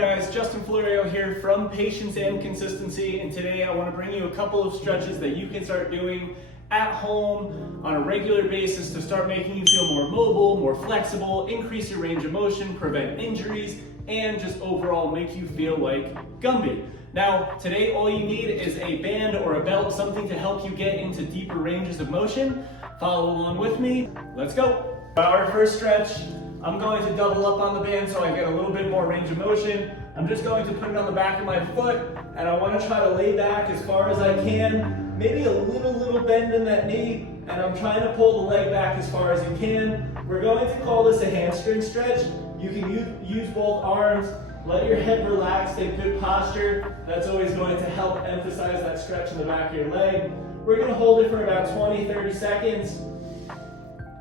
guys, Justin Florio here from Patience and Consistency, and today I want to bring you a couple of stretches that you can start doing at home on a regular basis to start making you feel more mobile, more flexible, increase your range of motion, prevent injuries, and just overall make you feel like Gumby. Now, today all you need is a band or a belt, something to help you get into deeper ranges of motion. Follow along with me. Let's go. Our first stretch, I'm going to double up on the band so I get a little bit more range of motion. I'm just going to put it on the back of my foot, and I want to try to lay back as far as I can. Maybe a little bend in that knee, and I'm trying to pull the leg back as far as you can. We're going to call this a hamstring stretch. You can use both arms. Let your head relax, take good posture. That's always going to help emphasize that stretch in the back of your leg. We're going to hold it for about 20-30 seconds.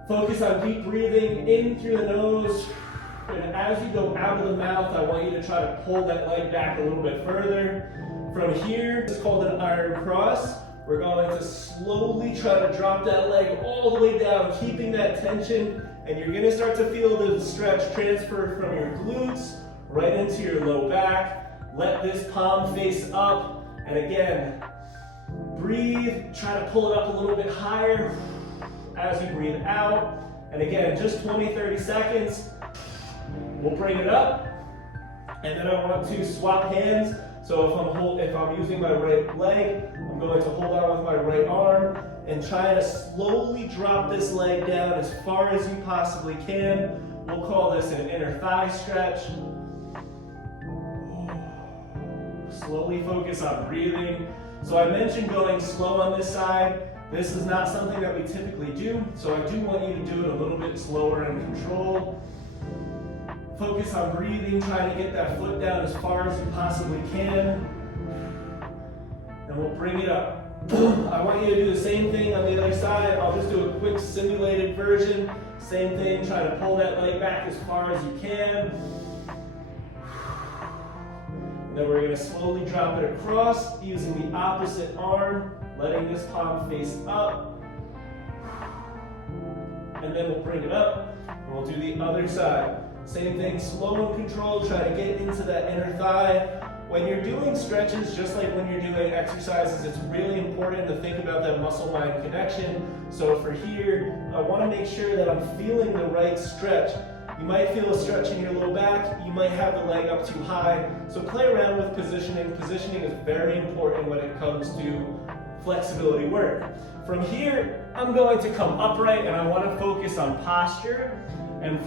Focus on deep breathing in through the nose. And as you go out of the mouth, I want you to try to pull that leg back a little bit further. From here, it's called an iron cross. We're going to slowly try to drop that leg all the way down, keeping that tension. And you're going to start to feel the stretch transfer from your glutes right into your low back. Let this palm face up. And again, breathe. Try to pull it up a little bit higher as you breathe out. And again, just 20-30 seconds. We'll bring it up. And then I want to swap hands. So if I'm using my right leg, I'm going to hold on with my right arm and try to slowly drop this leg down as far as you possibly can. We'll call this an inner thigh stretch. Slowly focus on breathing. So I mentioned going slow on this side. This is not something that we typically do, so I do want you to do it a little bit slower and controlled. Focus on breathing, try to get that foot down as far as you possibly can. And we'll bring it up. I want you to do the same thing on the other side. I'll just do a quick simulated version. Same thing, try to pull that leg back as far as you can. And then we're going to slowly drop it across using the opposite arm, letting this palm face up. And then we'll bring it up, and we'll do the other side. Same thing, slow and controlled, try to get into that inner thigh. When you're doing stretches, just like when you're doing exercises, it's really important to think about that muscle-mind connection. So for here, I want to make sure that I'm feeling the right stretch. You might feel a stretch in your low back, you might have the leg up too high. So play around with positioning. Positioning is very important when it comes to flexibility work. From here, I'm going to come upright and I want to focus on posture. And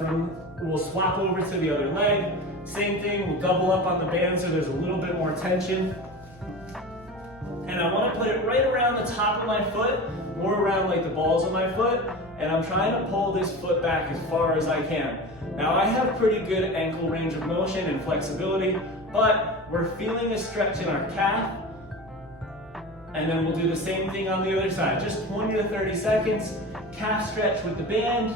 we'll swap over to the other leg. Same thing, we'll double up on the band so there's a little bit more tension. And I want to put it right around the top of my foot, more around like the balls of my foot. And I'm trying to pull this foot back as far as I can. Now I have pretty good ankle range of motion and flexibility, but we're feeling a stretch in our calf. And then we'll do the same thing on the other side. Just 20 to 30 seconds, calf stretch with the band.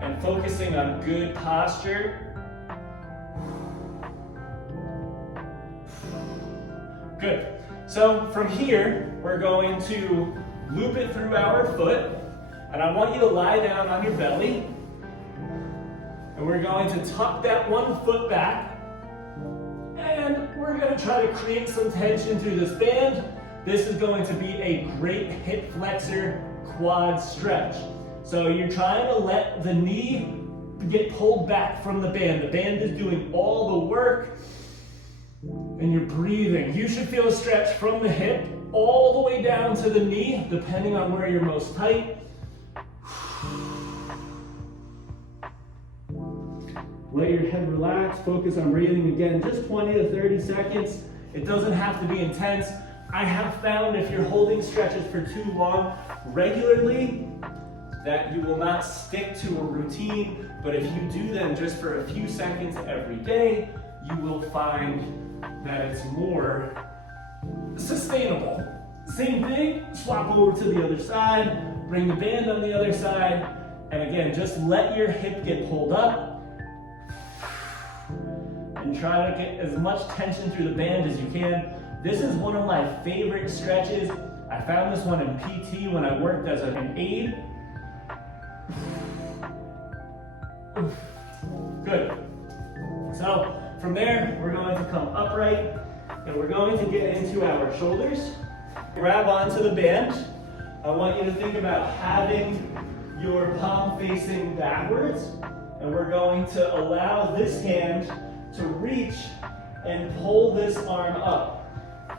And focusing on good posture. Good. So from here, we're going to loop it through our foot. And I want you to lie down on your belly. And we're going to tuck that one foot back. And we're going to try to create some tension through this band. This is going to be a great hip flexor quad stretch. So you're trying to let the knee get pulled back from the band. The band is doing all the work. And you're breathing. You should feel a stretch from the hip all the way down to the knee, depending on where you're most tight. Let your head relax, focus on breathing again, just 20 to 30 seconds. It doesn't have to be intense. I have found if you're holding stretches for too long regularly, that you will not stick to a routine, but if you do them just for a few seconds every day, you will find that it's more sustainable. Same thing, swap over to the other side, bring the band on the other side, and again, just let your hip get pulled up, and try to get as much tension through the band as you can. This is one of my favorite stretches. I found this one in PT when I worked as an aide. Good. From there, we're going to come upright and we're going to get into our shoulders. Grab onto the band. I want you to think about having your palm facing backwards, and we're going to allow this hand to reach and pull this arm up.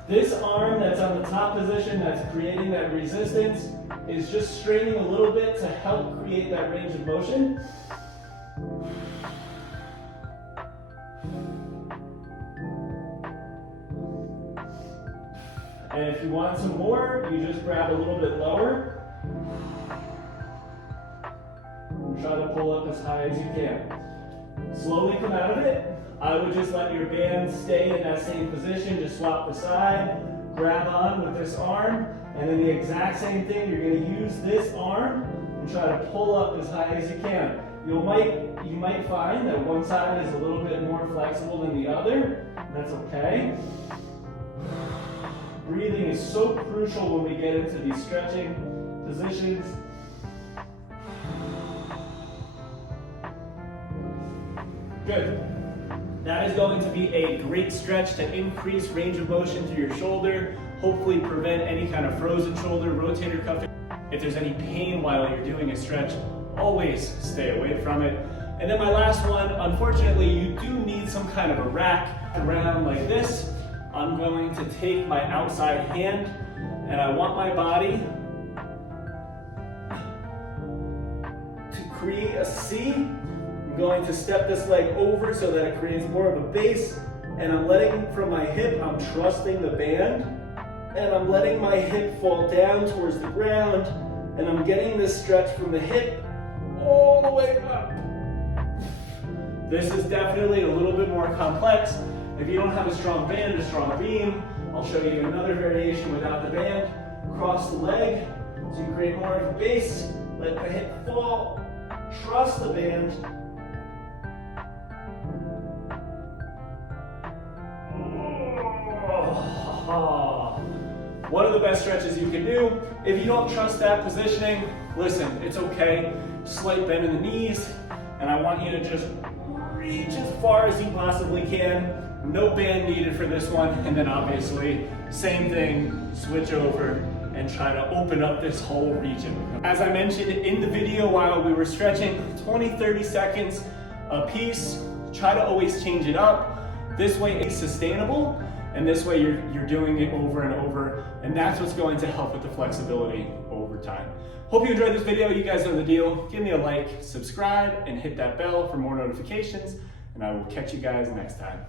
This arm that's on the top position, that's creating that resistance, is just straining a little bit to help create that range of motion. And if you want some more, you just grab a little bit lower and try to pull up as high as you can. Slowly come out of it. I would just let your band stay in that same position, just swap the side, grab on with this arm, and then the exact same thing, you're going to use this arm and try to pull up as high as you can. You might find that one side is a little bit more flexible than the other, and that's okay. Breathing is so crucial when we get into these stretching positions. Good. That is going to be a great stretch to increase range of motion through your shoulder, hopefully prevent any kind of frozen shoulder, rotator cuff. If there's any pain while you're doing a stretch, always stay away from it. And then my last one, unfortunately, you do need some kind of a rack around like this. I'm going to take my outside hand and I want my body to create a C. I'm going to step this leg over so that it creates more of a base, and I'm letting from my hip, I'm trusting the band, and I'm letting my hip fall down towards the ground, and I'm getting this stretch from the hip all the way up. This is definitely a little bit more complex. If you don't have a strong band, a strong beam, I'll show you another variation without the band. Cross the leg so you create more of a base, let the hip fall, trust the band. One of the best stretches you can do. If you don't trust that positioning, listen, it's okay. Slight bend in the knees, and I want you to just reach as far as you possibly can. No band needed for this one. And then obviously, same thing, switch over and try to open up this whole region. As I mentioned in the video while we were stretching, 20-30 seconds a piece. Try to always change it up. This way it's sustainable, and this way you're doing it over and over, and that's what's going to help with the flexibility over time. Hope you enjoyed this video. You guys know the deal. Give me a like, subscribe, and hit that bell for more notifications, and I will catch you guys next time.